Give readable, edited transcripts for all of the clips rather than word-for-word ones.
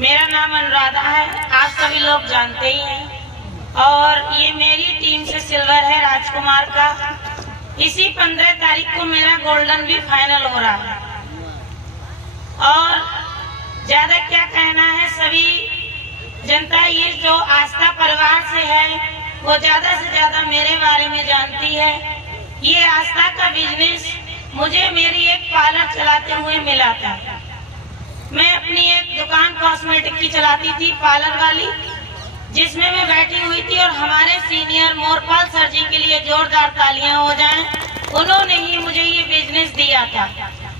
मेरा नाम अनुराधा है, आप सभी लोग जानते ही हैं। और ये मेरी टीम से सिल्वर है राजकुमार का। इसी 15 तारीख को मेरा गोल्डन भी फाइनल हो रहा है। और ज्यादा क्या कहना है, सभी जनता ये जो आस्था परिवार से है वो ज्यादा से ज्यादा मेरे बारे में जानती है। ये आस्था का बिजनेस मुझे मेरी एक पार्लर चलाते हुए मिला था। मैं अपनी एक दुकान कॉस्मेटिक की चलाती थी, पार्लर वाली, जिसमें मैं बैठी हुई थी। और हमारे सीनियर मोरपाल सर जी के लिए जोरदार तालियां हो जाएं, उन्होंने ही मुझे ये बिजनेस दिया था।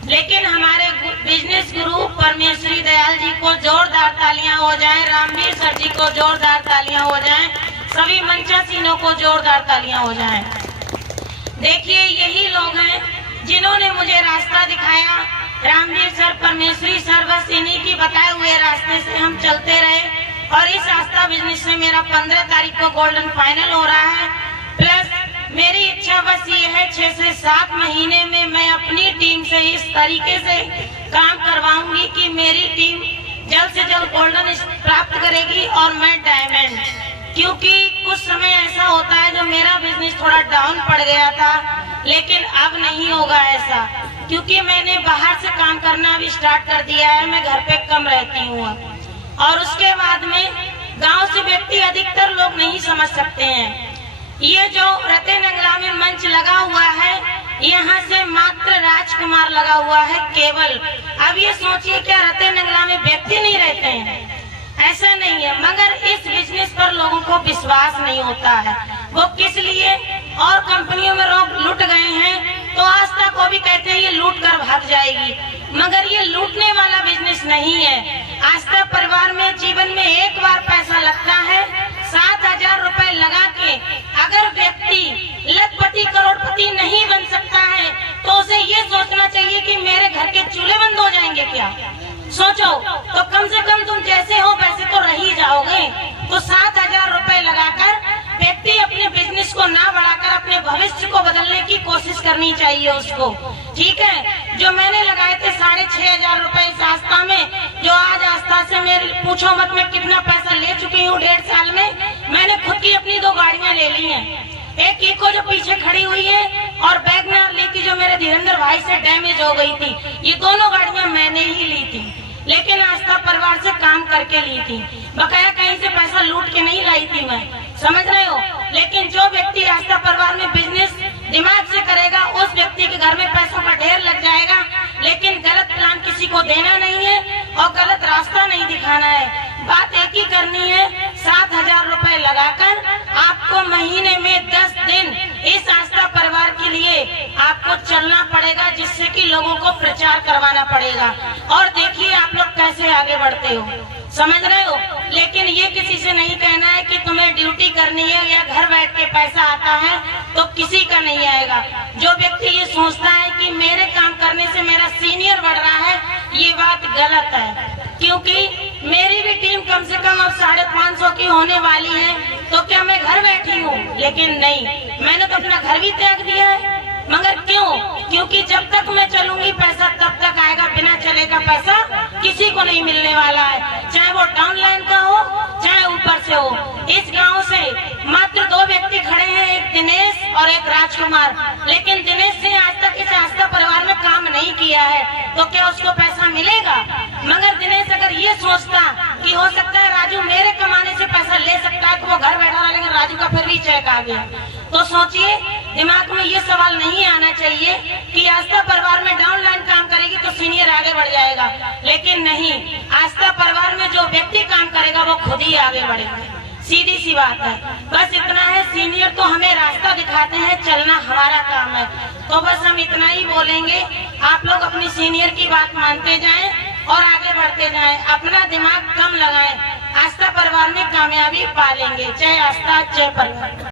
लेकिन हमारे बिजनेस गुरु परमेश्वरी दयाल जी को जोरदार तालियां हो जाएं, रामवीर सर जी को जोरदार तालियां हो जाएं, सभी मंचासीनों को जोरदार तालियां हो जाएं। देखिए, यही लोग हैं जिन्होंने मुझे रास्ता दिखाया। रामवीर सर, परमेश्वरी सर, बस इन्हीं की बताए हुए रास्ते से हम चलते रहे। और इस आस्था बिजनेस में मेरा 15 तारीख को गोल्डन फाइनल हो रहा है। प्लस मेरी इच्छा बस ये है 6 से 7 महीने में मैं अपनी टीम से इस तरीके से काम करवाऊंगी कि मेरी टीम जल्द से जल्द गोल्डन प्राप्त करेगी और मैं डायमंड। क्योंकि कुछ समय ऐसा होता है जो मेरा बिजनेस थोड़ा डाउन पड़ गया था, लेकिन अब नहीं होगा ऐसा, क्योंकि मैंने बाहर से काम करना भी स्टार्ट कर दिया है। मैं घर पे कम रहती हूँ। और उसके बाद में गांव से व्यक्ति अधिकतर लोग नहीं समझ सकते हैं। ये जो रते नंगला में मंच लगा हुआ है, यहाँ से मात्र राजकुमार लगा हुआ है केवल। अब ये सोचिए, क्या रते नंगला में व्यक्ति नहीं रहते हैं? ऐसा नहीं है, मगर इस बिजनेस पर लोगों को विश्वास नहीं होता है। वो किस लिए? और कंपनियों में लोग लूट गए हैं, तो आस्था को भी कहते हैं ये लूट कर भाग जाएगी, मगर ये लूटने वाला बिजनेस नहीं है। आस्था परिवार में जीवन में एक बार पैसा लगता है। 7,000 रुपए लगा के अगर व्यक्ति लखपति करोड़पति नहीं बन सकता है, तो उसे ये सोचना चाहिए कि मेरे घर के चूल्हे बंद हो जाएंगे क्या? सोचो, तो कम से कम तुम जैसे हो वैसे तो रह ही जाओगे। तो 7,000 रुपए लगाकर व्यक्ति अपने बिजनेस को ना बढ़ाकर अपने भविष्य को बदलने की कोशिश करनी चाहिए उसको। ठीक है, जो मैंने लगाए थे 6,500 रुपए इस आस्था में, जो आज आस्था से मेरे पूछो मत मैं कितना पैसा ले चुकी हूँ 1.5 साल में। मैंने खुद की अपनी 2 गाड़ियां ले ली हैं, एक इको जो पीछे खड़ी हुई है और वैगनर ली थी जो मेरे धीरेन्द्र भाई से डैमेज हो गई थी। ये दोनों गाड़ियां मैंने ही ली थी, लेकिन आस्था परिवार से काम करके ली थी। बकाया कहीं से पैसा लूट के नहीं लाई थी मैं, समझ रहे हो? लेकिन जो व्यक्ति आस्था परिवार में बिजनेस दिमाग से करेगा, उस व्यक्ति के घर में पैसों का ढेर लग जाएगा। लेकिन गलत प्लान किसी को देना नहीं है और गलत रास्ता नहीं दिखाना है। बात एक ही करनी है, 7,000 रुपए लगाकर आपको महीने में 10 दिन इस आस्था परिवार के लिए आपको चलना पड़ेगा, जिससे कि लोगों को प्रचार करवाना पड़ेगा। और देखिए आप लोग कैसे आगे बढ़ते हो, समझ रहे हो? लेकिन ये किसी से नहीं कहना है कि तुम्हें ड्यूटी करनी है या घर बैठ के पैसा आता है, तो किसी का नहीं आएगा। जो व्यक्ति ये सोचता है कि मेरे काम करने से मेरा सीनियर बढ़ रहा है, ये बात गलत है। क्योंकि मेरी भी टीम कम से कम अब 550 की होने वाली है, तो क्या मैं घर बैठी हूँ? लेकिन नहीं, मैंने तो अपना घर भी त्याग दिया है। मगर क्यों? क्योंकि जब तक मैं चलूंगी पैसा तब तक आएगा, बिना चले का पैसा किसी को नहीं मिलने वाला है, चाहे वो डाउन लाइन का हो चाहे ऊपर से हो। इस गांव से मात्र 2 व्यक्ति खड़े हैं, एक दिनेश और एक राजकुमार। लेकिन दिनेश से आज तक इस आस्था परिवार में काम नहीं किया है, तो क्या उसको पैसा मिलेगा? मगर दिनेश अगर ये सोचता कि हो सकता है राजू मेरे कमाने से पैसा ले सकता है, तो वो घर बैठा रहा, लेकिन राजू का फिर भी चेक आ गया। तो सोचिए, दिमाग में ये सवाल नहीं आना चाहिए कि आस्था परिवार में डाउन लाइन काम करेगी तो सीनियर आगे बढ़ जाएगा। लेकिन नहीं, आस्था परिवार में जो व्यक्ति काम करेगा वो खुद ही आगे बढ़ेगा। सीधी सी बात है। बस इतना है, सीनियर तो हमें रास्ता दिखाते हैं, चलना हमारा काम है। तो बस हम इतना ही बोलेंगे, आप लोग अपनी सीनियर की बात मानते जाएं और आगे बढ़ते जाएं, अपना दिमाग कम लगाएं। आस्था परिवार में कामयाबी पा लेंगे। जय आस्था, जय परिवार।